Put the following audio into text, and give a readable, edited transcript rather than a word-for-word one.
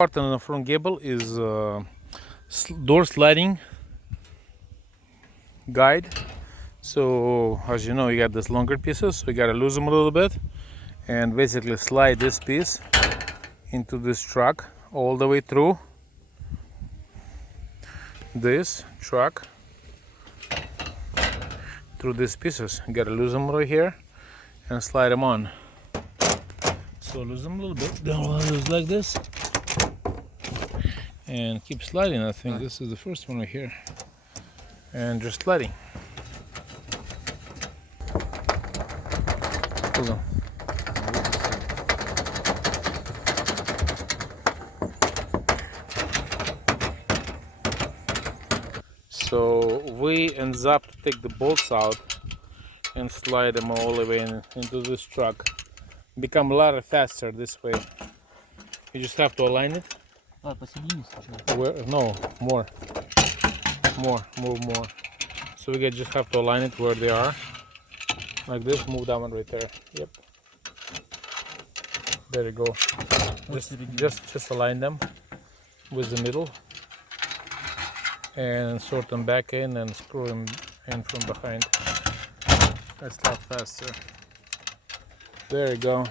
Part on the front gable is door sliding guide. So as you know, you got these longer pieces, so you gotta lose them a little bit and basically slide this piece into this truck all the way through this truck through these pieces. You gotta lose them right here and slide them on. So lose them a little bit, then lose like this and keep sliding. I think this is the first one right here, and just sliding. Hold on. So we ends up to take the bolts out and slide them all the way into this truck. Become a lot faster this way. You just have to align it. Where, no, more. So we just have to align it where they are. Like this, move that one right there. Yep. There you go. Just align them with the middle and sort them back in and screw them in from behind. That's a lot faster. There you go.